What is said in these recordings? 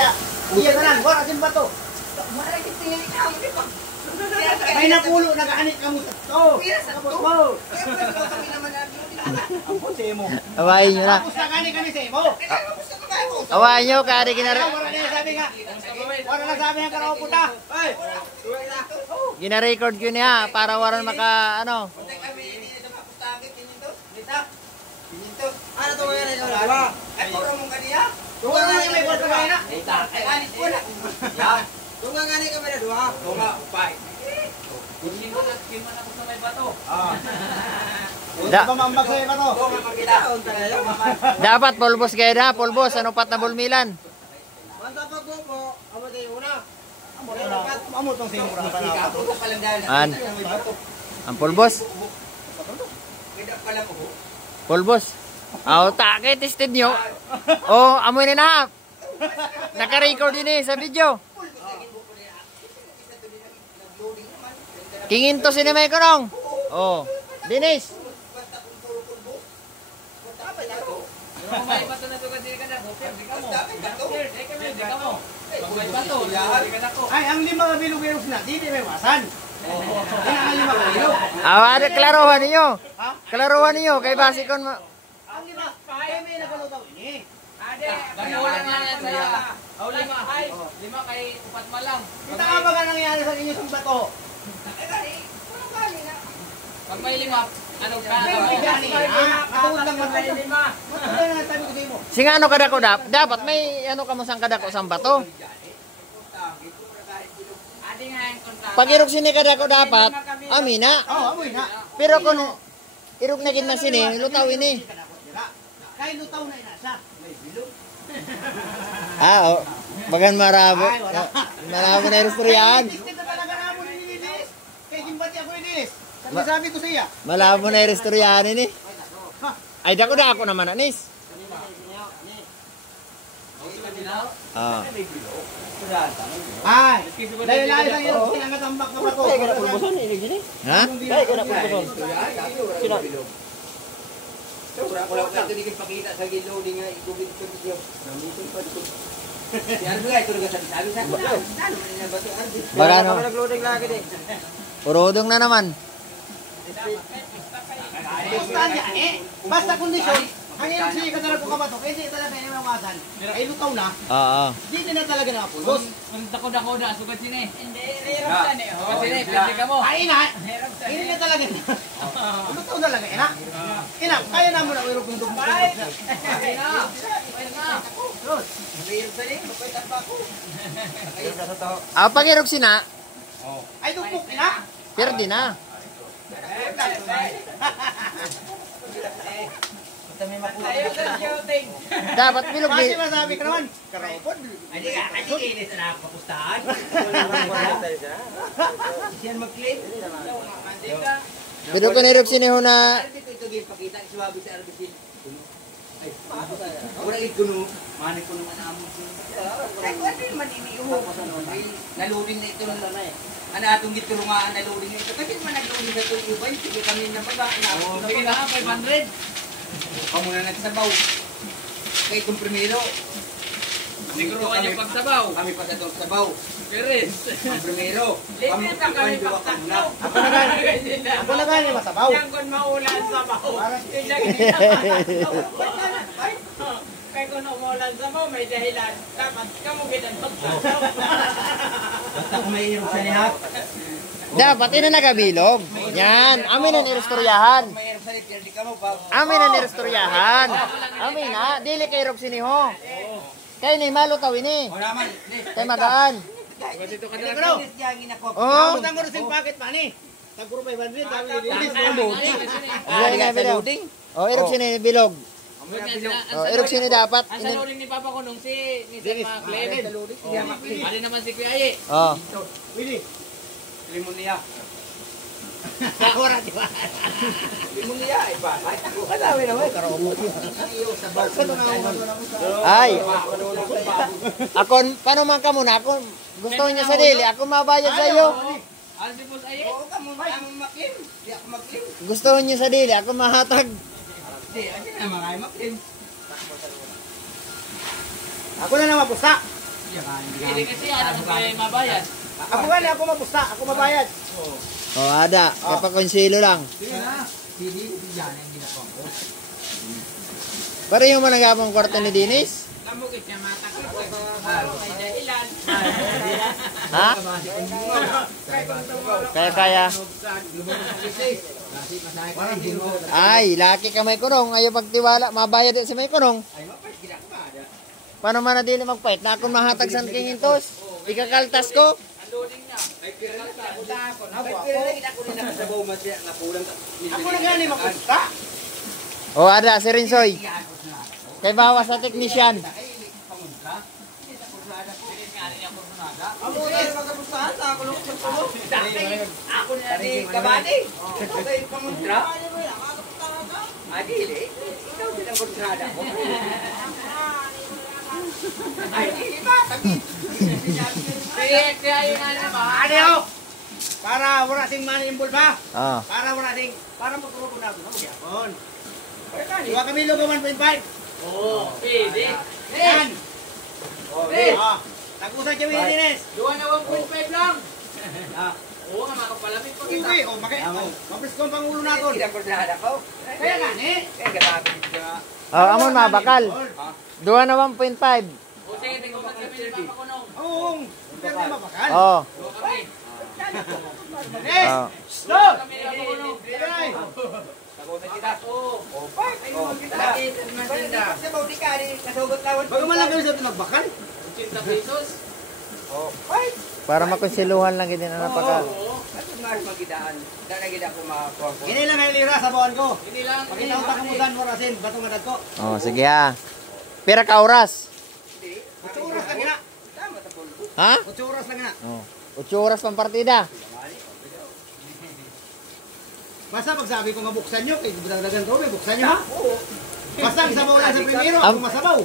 sa iya kanan, wala sin bato. May napulo nagaani ka mo sa to. Tapos mo. Ampun sa imo. Awayin nyo na. Tapos nagaani kami sa imo. Awayin nyo, kari kinare... Wala na sabi nga. Wala na sabi nga karaw puta. Ay. Gina-record ko niya para waran maka ano. Ano to nga rin? Ay, puro mong kaniya? Tunga nga may boto kayo na? Ay, anis po na. Tunga nga kami na duha? Tunga, upay. Kiman ako sa may bato. Pamambag sa may bato. Dapat pulbos kayo na, pulbos. Ano pat na bulmilan? Manta pag po, amo tayo una. Amo tong sa mura pa An. Ang pulbos? Pulbos. Aw, takay tested nyo. Oh, amoy na na. Naka-record din sa video. Kingin to sinimay ko nung. Oh, Dinis. Ay, ang lima bilog-bilog na, di may wasan. Ang lima bilog. Ada klaruhan ninyo. Klaruhan ninyo kay basikon mo. Ang lima, kaya may nagalutaw ini. Ganulan nga yan sa lima. Lima kay upat malang. Kita ka ba nangyari sa inyo sa bato? Pag may lima, anong ka? Matawag lang matawag. Matawag lang sabi ko sa imo. Sing ano kadako dapat may ano ka mo sang kadako sang bato. Pag irog sini kadako dapat amina. Oh, amoy na. Pero kung irog na gid man sini, lutaw ini. Kay lutaw na inasa. May bilog. Oh. Bagan marabo. Marabo na istoryahan. Tested na talaga na mo nilinis. Kay gimbati ako ilinis. Sabi ko sa iya. Malabo na istoryahan ini. Ay dako naman anis. Ah. Ay, dahil lahat ang iyong sinangatambak na bato. Ha? Wala ko ito di pakita sa gilo di nga igubit ko niyo. Namitin pa dito. Yan ba ito nagsasabi sa akin. Ano man bato ardi. Bagano? Nagloading lagi din. Urodong na naman. Basta kondisyon, ang iyong siya kadala ko kabato, kaya hindi talaga yung mawasan. Ay lutaw na. Oo. Hindi na talaga nakapulbos. Ang dako-dako na, sugat sini. Hindi, hirap sani. Sugat sini, pwede ka mo. Ay ina, hindi na talaga na. Lutaw na lang ina. Ina, kaya na mo na ulo kung dugmo. Ay na. Ay na. Hirap sani, mapay tapa ko. Pag irog sina, Ay dugmok ina. perde na. Dapat bilog Kasi di. masabi ka naman, karapon. Ay inis na papustahan. Siyan mag-claim. Pero kung irog sini ho na Ito pakita, siwabi sa arbisin. Ay, wala ikuno. Mani ko naman amo. Ay, wala naman iniuho. Nalulin na ito na eh. Ano atong gitulungaan na loading ito. Kasi naman nag-loading sa ito ubay. Sige kami na baga. Sige na, 500. Kamu na nagsabaw. Kaya itong primero. Siguro kayo pagsabaw. Kami pa sa itong sabaw. Peres. Ang primero. Libre pa kami pagsabaw. Ako na gani masabaw. Yan kung maulan sabaw. Kaya kung umulan sabaw, may dahilan. Dapat kamu gitan pagsabaw. Basta may irog sa lihat. dapat ina nagabilog. Yan, amin ang irestoryahan. May irog sa lihat, hindi ka mo pa. Amin ang irestoryahan. Amin na, dili kay irog sini ho. Kay ni malutaw ini. O naman. Kay magaan. Dito ka na. Oh. Ang ko rin packet pa ni. Taguro pa 500. Dami nililis. Ay, nga bilog. Oh, irog sini bilog. Oh, irog sini dapat. Ang salurin ni Papa ko nung si Sir Maclean. Ano naman si Kuya Aye. Oh. Willy. Limon niya. Wala di ba? Limon niya ay ba? Ako kalawi naman karomo. Ay. Ako paano man ka muna? Ako gusto niya sa dili, ako mabayad sa iyo. Ano si Boss Aye? Oo, kamo makin. Di ako makin. Gusto niya sa dili, ako mahatag. Di, ano na mga makin. Ako na naman pusa. Hindi kasi ano may mabayad. Ako nga ako mapusta, ako mabayad. O, ada. Kapag konsilo lang. Sige na. Hindi yan ang ginagawa ko. Pareho mo nagapang kwarto ni Dinis? Kamugit niya matakot. May dahilan. Ha? Kaya. Ay, laki ka may kunong. Ayaw pagtiwala. Mabayad din si may kunong. Paano man na dili magpait? Na akong mahatag sa kingintos. Ikakaltas ko. Ako na gani mapusta. O, ada si Rinsoy. Kay bawas sa teknisyan. Ako na magapustahan sa ako lang pagtulo. Ako na di kabati. Ako kay pamuntra. Adili, ikaw din ang kontrada ko. Ay, iba. Kaya yung ano naman. Adiyo. Para wala sing money involved ba? Oh. Para wala sing para magturugo na ako. Yapon. Iwa kami logo 1.5. Oo, pwede. Yan. Eh, Tagusan kami ni Dines. duwa na 1.5 lang. Ah, Oo nga, makapalamig pa kita. okay, mapres ko ang pangulo naton. Hindi ang kontrada ko. Kaya gani. Kaya gabi dito. Oh, amon mabakal. Duwa na 1.5. O sige, tingnan kami ni Papa Kunong. Oo. Pero na mapakal. Oh. Duwa kami. Dines. Oh. Stop. Kami ni Papa Kunong. Dines. Sagutan kita. Oo. Lagi naman tinda. Sa bawdi ka rin, kasugot lawad. Bago man lang kami sa magbakal. 80 pesos. Para makonsiluhan lang gid na napaka. Oo. Kasi mas magidaan. Danagid ako makakuha ko. Ini lang ang lira sa buwan ko. Hindi lang. Pakita ko takusan mo rasin, batong adag ko. Oh, sige ha. Pira ka oras? Hindi. 8 oras lang gina. Tama ta po. Ha? 8 oras lang gina. Oh. 8 oras pang partida. Basta pagsabi ko nga buksan nyo, kay budagdagan ko, may buksan nyo ha? Oo. Basta ang sabaw lang sa primero, ako masabaw.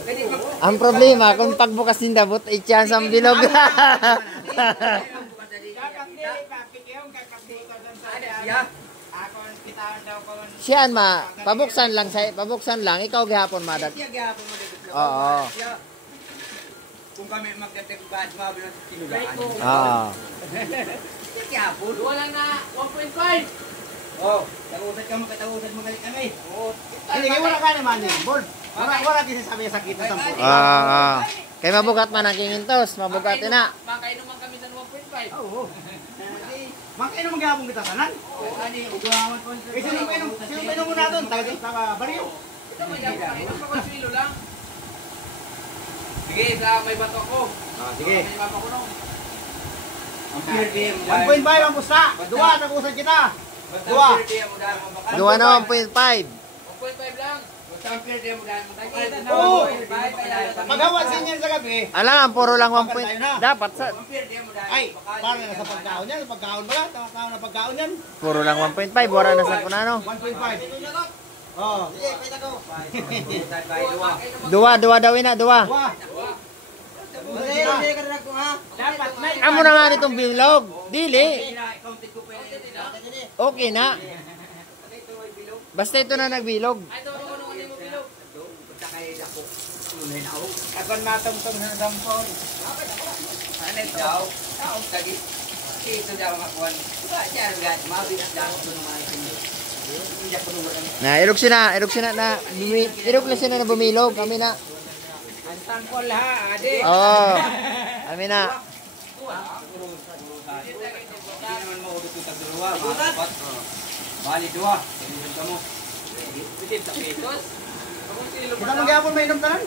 Ang problema kung pagbukas din dabot i-chance ang bilog. Dapat di, papikiyong kakapito doon sa Siya. Ako ang kitaan daw ko. Siyan ma, pabuksan lang ikaw gihapon madag. Siya gyapon mo dito. Oo. Siya. Kung kami magdadag bad mabi ng tinulaan. Ah. Siya gyapon. Duwa lang na 1.5. Oh, tagutan ka makatagutan magaling kami. Oo. Hindi, kaya wala ka naman eh, Bol. Wala din sabi sa kita sa buwan. Ah. Kay mabugat man ang kingintos, mabugat na. Makainuman kami sa 1.5. Oo. Makainom ang gabong kita sanan. Ani ugawan ko. Eh, sino painom mo na doon? Taga bariyo. Ito may dapat kainom pa konsilo lang. Sige, sa may bato ko. Sige. May Papa Kunong. Ang pure game. 1.5 ang pusta. Duwa, tagusan kita. Dua. Duwa na 1.5. 1.5 lang. Oo. Magawan sa inyo sa gabi. Alam, puro lang 1 point. Dapat sa Ay, parang na sa pagkaon yan. Pagkaon ba? Tama na pagkaon yan. puro lang 1.5, wala na sa kunano. 1.5. Oo. Duwa daw ina, duwa. Duwa. Dapat may Amo na nga nitong bilog. Dili. Okay na. Basta ito na nagbilog. ay ito ko nung ano mo bilog. Akan matong-tong sa dampon. Anet daw. Daw tagi. Ito daw makuan. Diyan gat mabigat daw ito naman ito. Hindi ako nung Na irog sina na irog na sina na bumilog kami na. Ang tangkol ha, ade. Oh. Kami na. Bali dua. Kamu. 50 pesos. Kung silo Kita mag-iapon may inom tanan?